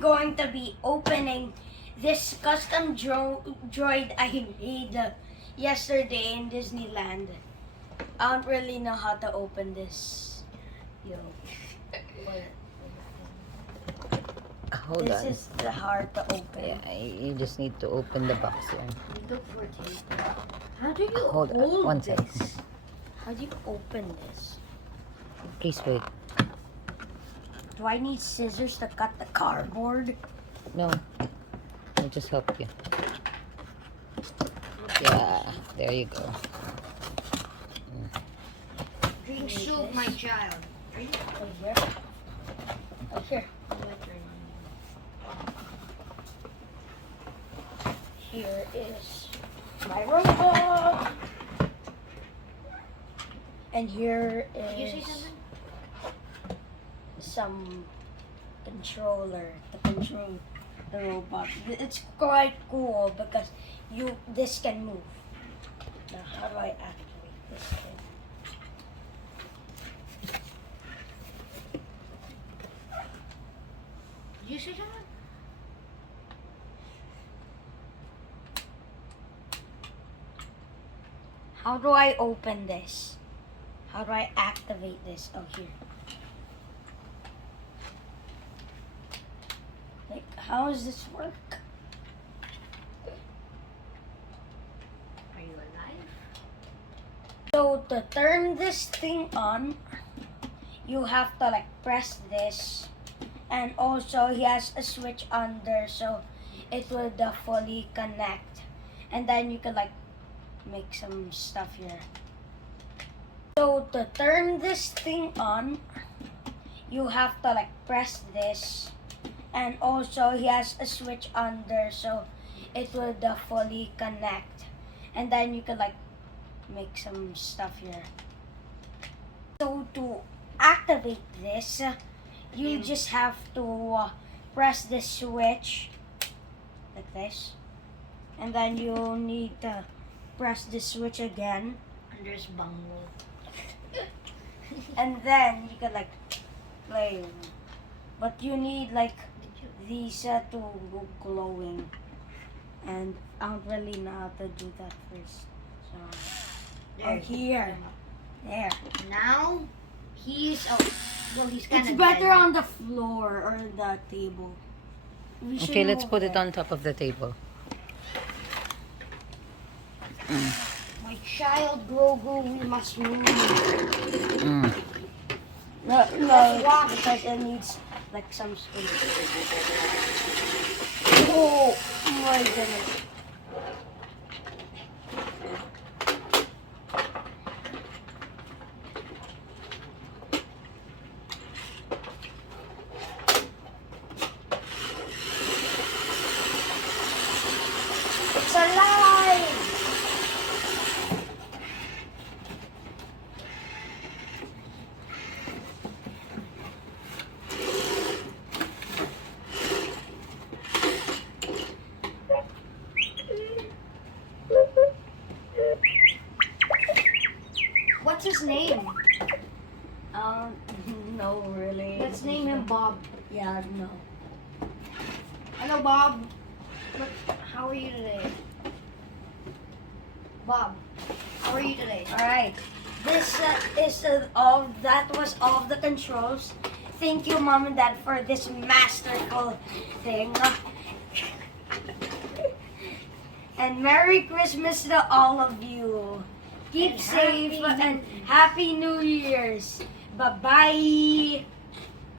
going to be opening this custom droid I made yesterday in Disneyland. I don't really know how to open this. Yo. Hold This on. is the hard to open. Yeah, you just need to open the box here. Look for tape. How do you Hold on, hold one this? second. How do you open this? Please wait. Do I need scissors to cut the cardboard? No. I'll just help you. Yeah, there you go. Drink soup, my child. Drink. Oh, here. Oh, here. Here is my robot. And here Did you say is something? some controller to control the robot. It's quite cool because this can move. Now how do I activate this thing? Did you say something? How do I open this? How do I activate this? Oh, here. Like, how does this work? Are you alive? So to turn this thing on, you have to like press this, and also he has a switch under so it would fully connect, and then you can like make some stuff here. So to turn this thing on, you have to like press this, and also he has a switch under so it would fully connect, and then you can like make some stuff here. So to activate this, you just have to press the switch like this, and then you need to press the switch again, And there's bungle. and then you can like play. But you need like these to go glowing, and I don't really know how to do that first. So There. here, there. Now, he's he's kind It's of better on the floor or the table. We should Okay, let's move put it there. on top of the table. My child, Grogu, we must move. Mm. No, no, because it needs like some space. Oh my goodness. It's alive! What's his name? No, really. Let's name him Bob. Yeah, no. Hello, Bob. How are you today? Bob, how are you today? All right. This is all. That was all of the controls. Thank you, Mom and Dad, for this masterful thing. And Merry Christmas to all of you. Keep And safe Happy and Happy New Year's. Bye bye.